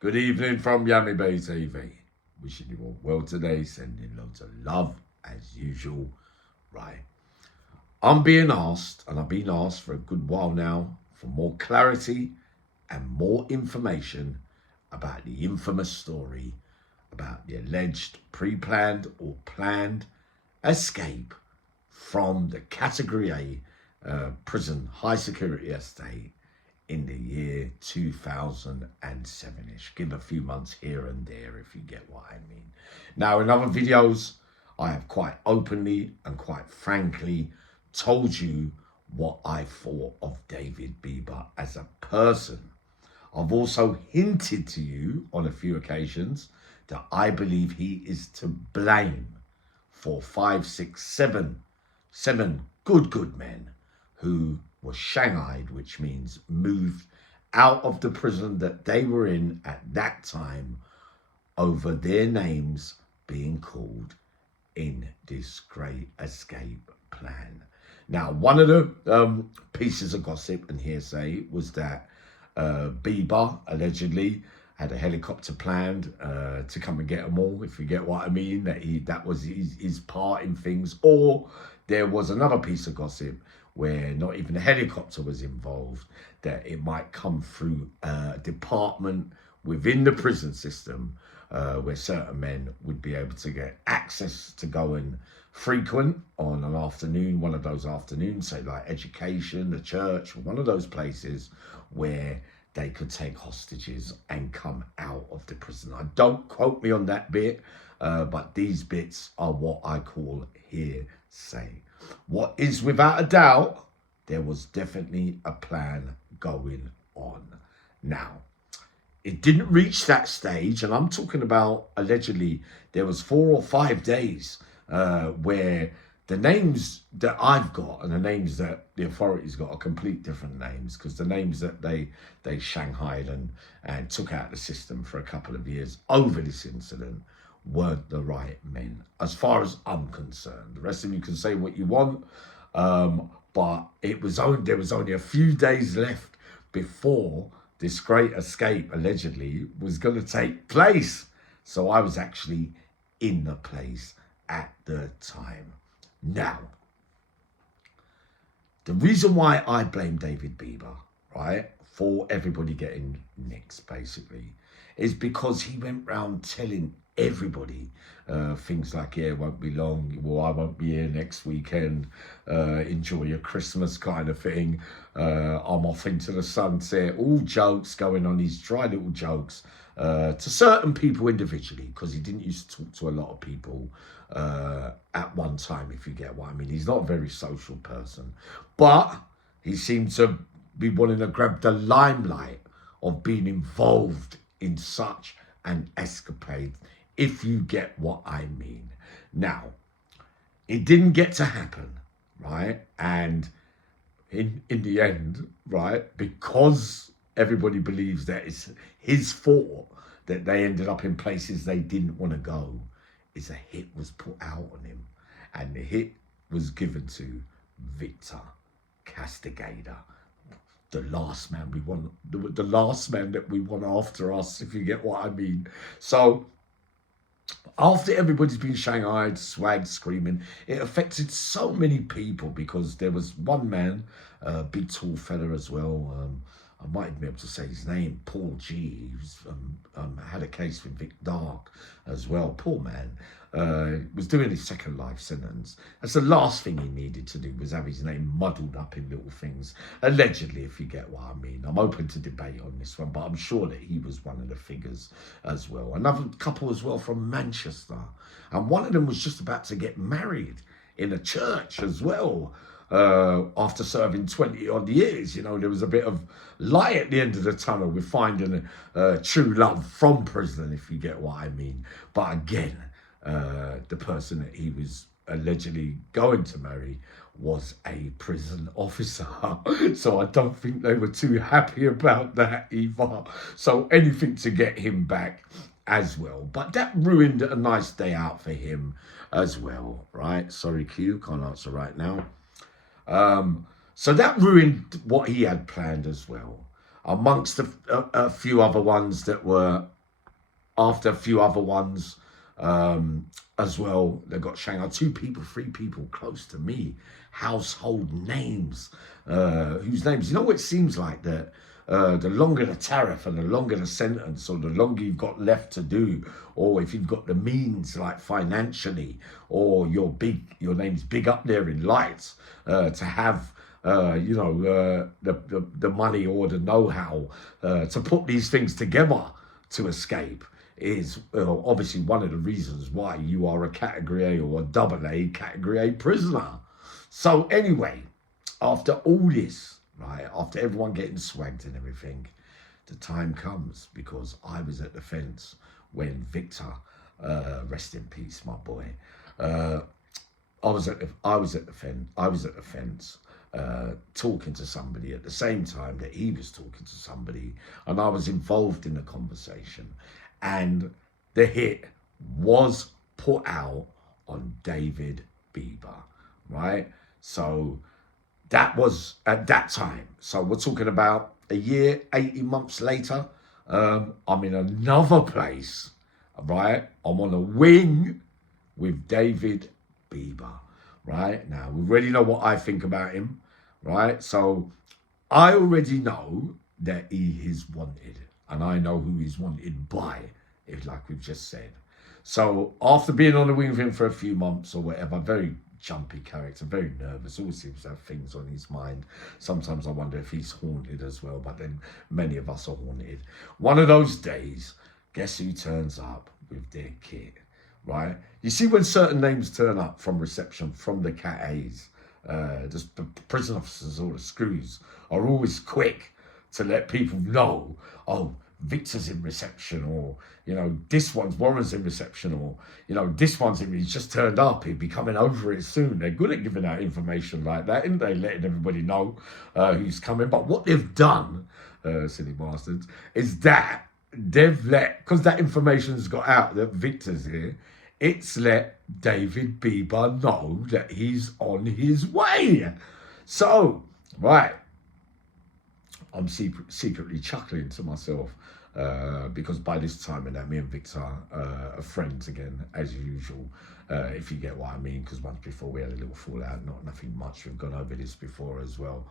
Good evening from Yummy Bay TV. Wishing you all well today, sending loads of love as usual. Right. I'm being asked, and I've been asked for a good while now, for more clarity and more information about the infamous story about the alleged pre-planned or planned escape from the Category A prison high security estate in the year 2007-ish. Give a few months here and there if you get what I mean. Now, in other videos, I have quite openly and quite frankly told you what I thought of David Bieber as a person. I've also hinted to you on a few occasions that I believe he is to blame for 5, 6, 7 good men who were shanghaied, which means moved out of the prison that they were in at that time over their names being called in this great escape plan. Now, one of the pieces of gossip and hearsay was that Bieber allegedly had a helicopter planned to come and get them all, if you get what I mean, that was his part in things. Or there was another piece of gossip where not even a helicopter was involved, that it might come through a department within the prison system where certain men would be able to get access to go and frequent on an afternoon, one of those afternoons, say like education, the church, one of those places where they could take hostages and come out of the prison. I don't quote me on that bit, but these bits are what I call hearsay. What is without a doubt, there was definitely a plan going on. Now, it didn't reach that stage, and I'm talking about allegedly there was 4 or 5 days where the names that I've got and the names that the authorities got are complete different names, because the names that they shanghaied and took out of the system for a couple of years over this incident weren't the right men, as far as I'm concerned. The rest of you can say what you want, but there was only a few days left before this great escape allegedly was going to take place. So I was actually in the place at the time. Now, the reason why I blame David Bieber, right, for everybody getting nicked, basically, is because he went round telling everybody things like, yeah, it won't be long, well, I won't be here next weekend, enjoy your Christmas kind of thing, I'm off into the sunset, all jokes going on, these dry little jokes to certain people individually, because he didn't used to talk to a lot of people at one time, if you get what I mean. He's not a very social person, but he seemed to be wanting to grab the limelight of being involved in such an escapade, if you get what I mean. Now, it didn't get to happen, right? And in the end, right, because everybody believes that it's his fault that they ended up in places they didn't want to go, is a hit was put out on him, and the hit was given to Victor Castigador, the last man we want, the last man that we want after us, if you get what I mean. So after everybody's been shanghaied, swagged, screaming, it affected so many people, because there was one man, big tall fella as well, I might be able to say his name, Paul Jeeves, had a case with Vic Dark as well. Poor man, was doing his second life sentence. That's the last thing he needed to do, was have his name muddled up in little things, allegedly, if you get what I mean. I'm open to debate on this one, but I'm sure that he was one of the figures as well. Another couple as well from Manchester, and one of them was just about to get married in a church as well. After serving 20 odd years, you know, there was a bit of light at the end of the tunnel with finding true love from prison, if you get what I mean. But again, the person that he was allegedly going to marry was a prison officer. So I don't think they were too happy about that either. So anything to get him back as well. But that ruined a nice day out for him as well, right? Sorry, Q, can't answer right now. So that ruined what he had planned as well. amongst a few other ones that were after a few other ones as well. They got Shanghai. 2 people, 3 people close to me. Household names. Whose names? You know what it seems like that the longer the tariff and the longer the sentence, or the longer you've got left to do, or if you've got the means, like financially, or your name's big up there in lights, to have the money or the know-how to put these things together to escape, is obviously one of the reasons why you are a category A or a double A category A prisoner. So anyway, after all this, right, after everyone getting swagged and everything, the time comes, because I was at the fence when Victor, rest in peace, my boy, I was at the fence, talking to somebody at the same time that he was talking to somebody, and I was involved in the conversation, and the hit was put out on David Bieber, right? So that was at that time. So we're talking about a year, 18 months later. I'm in another place, right? I'm on a wing with David Bieber, right? Now, we already know what I think about him, right? So I already know that he is wanted, and I know who he's wanted by, if like we've just said. So after being on the wing with him for a few months or whatever, very jumpy character, very nervous, always seems to have things on his mind. Sometimes I wonder if he's haunted as well, but then many of us are haunted. One of those days, guess who turns up with their kit, right? You see when certain names turn up from reception, from the Cat A's, the prison officers or the screws are always quick to let people know, oh, Victor's in reception, or, Warren's in reception, or, this one's he's just turned up, he'll be coming over it soon. They're good at giving out information like that, and they letting everybody know who's coming. But what they've done, silly bastards, is that they've because that information's got out that Victor's here, it's let David Bieber know that he's on his way. So, right, I'm secretly chuckling to myself, because by this time, and me and Victor are friends again, as usual, if you get what I mean, because once before we had a little fallout, nothing much. We've gone over this before as well.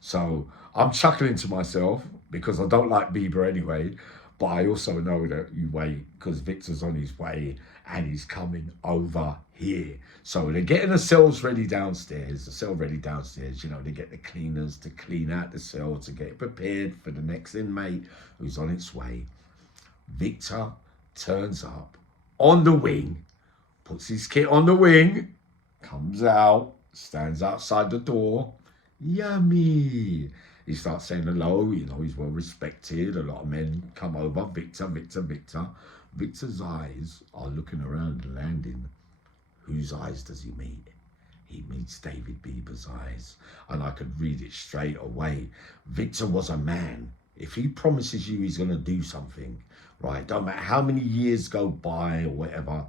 So I'm chuckling to myself because I don't like Bieber anyway, but I also know that you wait, because Victor's on his way and he's coming over here. So they're getting the cells ready downstairs, they get the cleaners to clean out the cell to get it prepared for the next inmate who's on its way. Victor turns up on the wing, puts his kit on the wing, comes out, stands outside the door. Yummy. He starts saying hello, he's well respected. A lot of men come over. Victor. Victor's eyes are looking around the landing. Whose eyes does he meet? He meets David Bieber's eyes, and I could read it straight away. Victor was a man. If he promises you he's going to do something, right, don't matter how many years go by or whatever,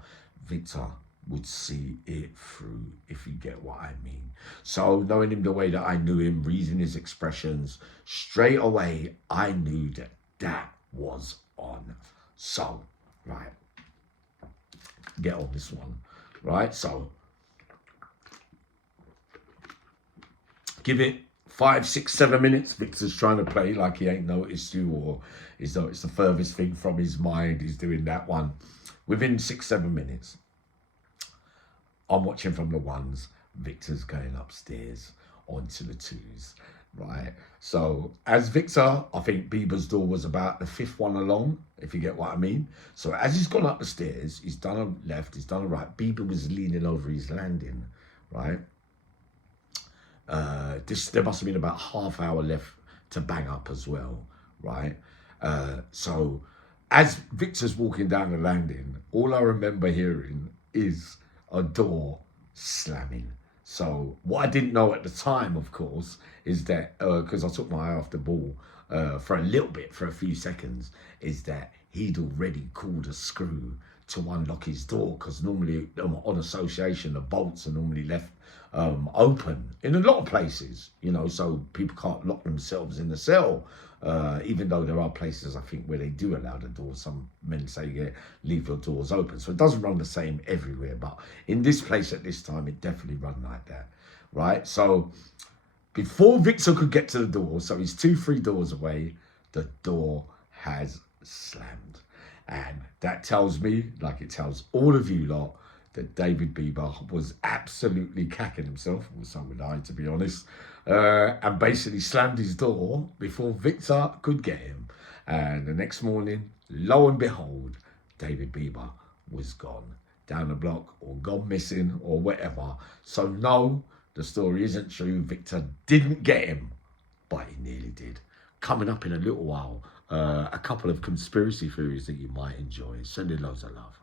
Victor would see it through, if you get what I mean. So knowing him the way that I knew him, reading his expressions, straight away, I knew that was on. So, right, get on this one, right? So, give it 5, 6, 7 minutes. Victor's trying to play like he ain't noticed you, or he's noticed the furthest thing from his mind. He's doing that one. Within 6, 7 minutes, I'm watching from the ones. Victor's going upstairs onto the twos, right? So as Victor, I think Bieber's door was about the 5th one along, if you get what I mean. So as he's gone up the stairs, he's done a left, he's done a right. Bieber was leaning over his landing, right? There must have been about half hour left to bang up as well, right? So as Victor's walking down the landing, all I remember hearing is a door slamming. So what I didn't know at the time, of course, is that because I took my eye off the ball, for a little bit, for a few seconds, is that he'd already called a screw to unlock his door, because normally on association the bolts are normally left open in a lot of places, you know, so people can't lock themselves in the cell. Even though there are places, I think, where they do allow the doors. Some men say, yeah, leave your doors open. So it doesn't run the same everywhere. But in this place at this time, it definitely run like that, right? So before Victor could get to the door, so he's 2-3 doors away, the door has slammed. And that tells me, like it tells all of you lot, that David Bieber was absolutely cacking himself, or so would I, to be honest, and basically slammed his door before Victor could get him. And the next morning, lo and behold, David Bieber was gone down the block, or gone missing, or whatever. So no, the story isn't true. Victor didn't get him, but he nearly did. Coming up in a little while, a couple of conspiracy theories that you might enjoy. Sending loads of love.